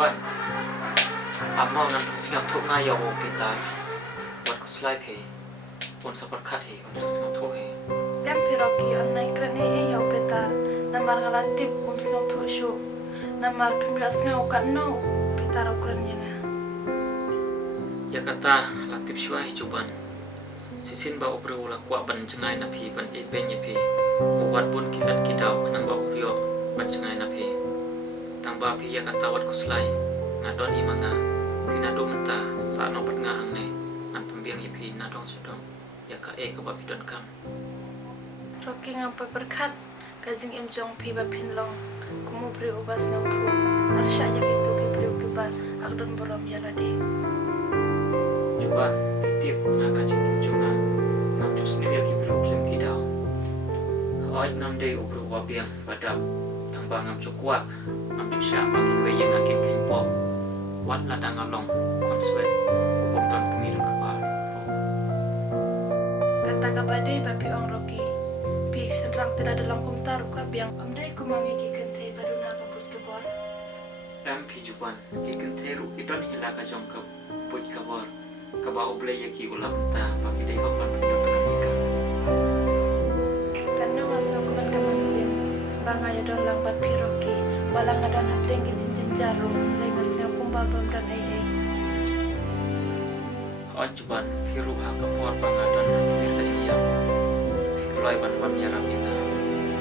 Juan, amma ngan singap thuk na yaw pitar. Wat ko slai phe. On saparkhat he, on singap thuk he. Yang piroki online krane yaw petar. Namar ngalatip singap thuk shu. Namar pimras ngau no petar ukrannya na. Ya kata latip shua hi Juan. Sisin ba obro la kwa ban jangai na phi ban e ben ye phi. Wat bun kilat kidau nang ba obrio ban jangai na phi. Tang ba phi ya kata wat ko slai. Ngadon hi manga pinado menta sa no pat nga ang ne an pembiang ye phi na dong sudong. Ya ka e ka ba bidon kam. Roki ngapa berkat kajing jong pi ba pinlong. Kumu beri ubas ngau thu. Arsya jak itu ki beri ukiban akdon borom ya lade. Juan pitip nga kajing jona ngam jos ni ya ki beri uklim kidau. Oi ngam dei ubru wabiang badap tang ba ngam cukwa ngam cusya ba ki we yang akin kin pop. Wat ladang along konswet upom ton kemirun kepal. Kata kabade bapi ong Roki. Pi senrang tidak ada longkum taruh ka biang amdai kumangi ki kente baduna kabut kebor. Dam pi Juan ki kenteru ki don hila ka jong ke put kabor. Kaba oble ya ki ulam ta bagi dei hopan pinjong kami ka. Kanu masuk kuman kamansim. Banga ya don lang bat pi Roki. Walang ngadon hapleng ki cincin jarum. Lengos yang kumbal bamdan ai. On Juan piru ha kapor bangadon tumir ka siyam. Kulai ban ya rabi ka.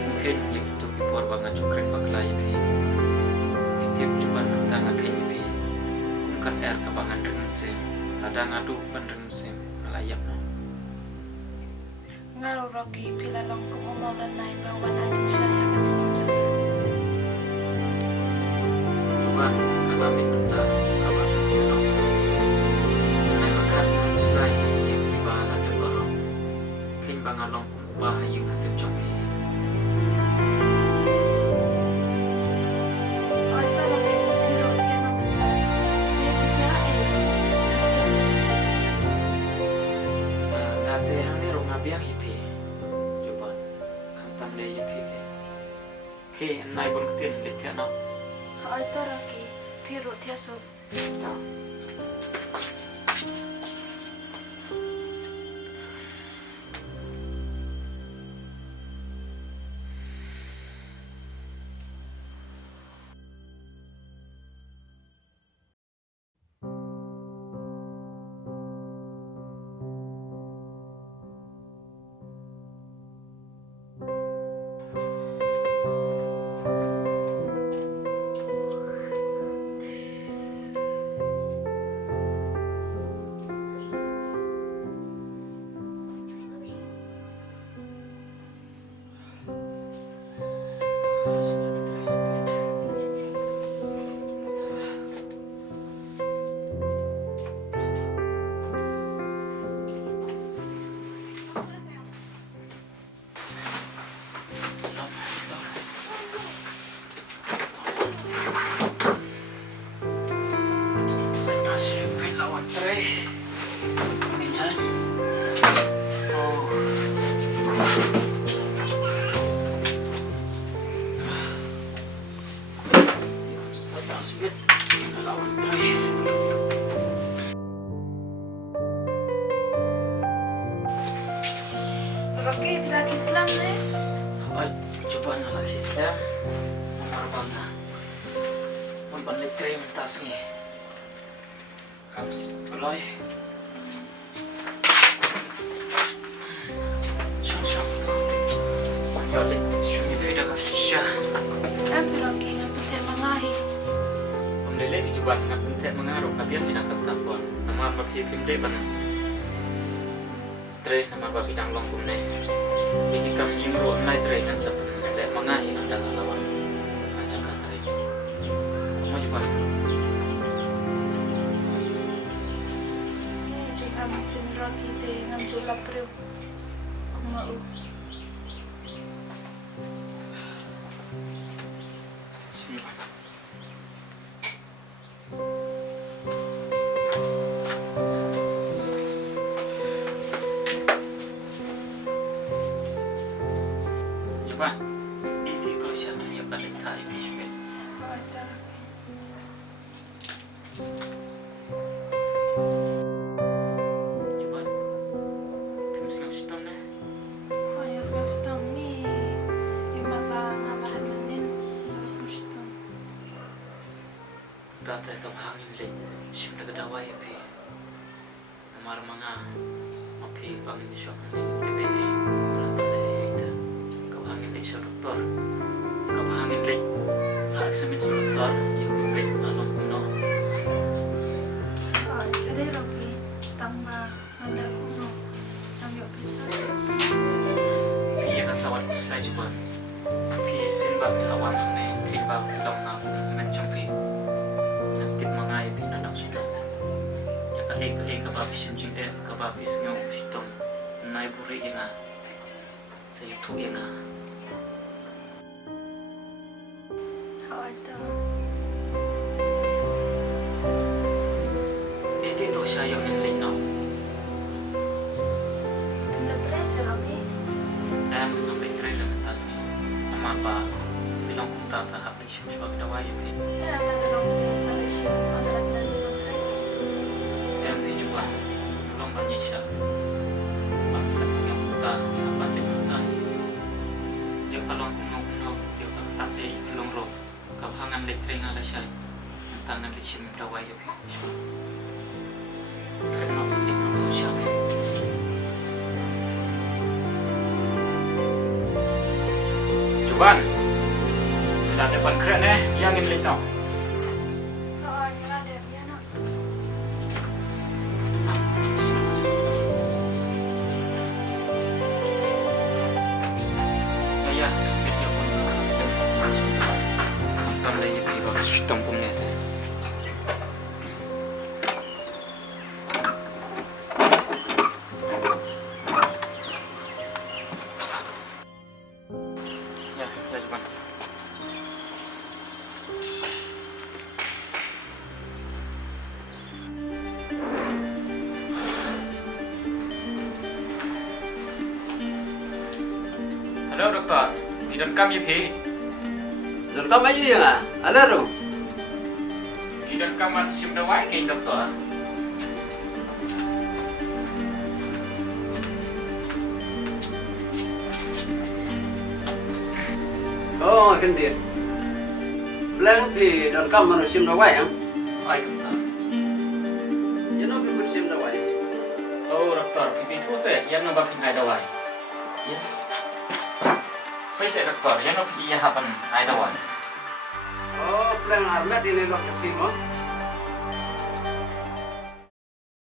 Mungkin ya kitu ki por banga cukren baklai pi. Pitip Juan tanga kenyi pi. Kumkan ka bangan dengan sim. Ada ngadu ban dengan sim melayap no. Ngaro Roki pila long kumomong dan nai bawan aja saya kacing jalan. Juan kaba min benta kaba pitir no. Nai makan selai yang tiba ada barang. Ken bangalong kumubah hayu hasil jong pi. Biang hipi, Juan, kantam le hipi ke. Ke nai bun ketin letia no. Hai Roki piru tiaso. Ciao. Roki bilang Islam ni. Ay, coba nak Islam. Umar bangga. Mun ban lekre mentas ni. Kams keloy. Shang tu. Yo lek shuni beda ka sisha. Tapi Roki ngapte mangahi. Lele ni coba ngapte mengaruh kabiang ni nak tapon. Nama apa pim de ban. Tre nama bagi dang long kum ne. Biji kam yimro nai tre nan sap le mangahi nan dang lawan. Macam ka tre. Mau coba. Ni jika mesin Roki te ngam julap priu. Kumau. Coba. Ini kalau siapa yang pada tak ini juga. Hai Roki. Juban, film singap sitam ne. Oh, ya stam ni. Imaka ngabahan manin. Harus stam. Tata kabhangin le sim daga dawai pe. Amar manga mapi bangin syok ne tebe la pala ita. Kabhangin le syok doktor. Kabhangin le hak semin syok doktor yung pe along kuno. Oh, jadi Rocky tambah nanda kuno. Tambah bisa. Iya katawan ko sila juban. Pi sinbab lawan ne tinbab dalam na mencampi. Nakit mga ibi na daw sila. Ya ka kababi sinjing kababi singaw sitom. Naiburi ina. Sa itu ina. How ada. Ito siya yung inlay no. Nanda tres Rocky. Ngambil trailer mentas ni. Ama pa bilang kung tata hapli siya swag dawai pe. Ya, ada long day salesya. Ada dan lagi. Juban belum banyak siya. Pagkat siya punta ni apan din punta. Dia palong kuno dia kata saya iklong ro. Kabhangan letring ala siya. Ang tangan li siya dawai pe. Karena penting untuk siya pe. Juban, tidak dapat keren yang inlay no. Oh, yang ada ya nak. Ya, sedikit ya pun tam lagi pergi ke sistem pun ni. Ya, Juban. Halo dokter, direkam ya Pi. Rekam aja ya nggak? Ada dong. Direkam sim dawai ke dokter. Oh, kendir. Plan pi dan kam mana sim dawai yang? Ai dokter. Ya no pi sim dawai. Oh dokter, pipi tu se yang nak bapin ai dawai. Ya. Pese dokter, yang nak pergi hapan ai dawai. Oh, plan Ahmed ini dok pi mo.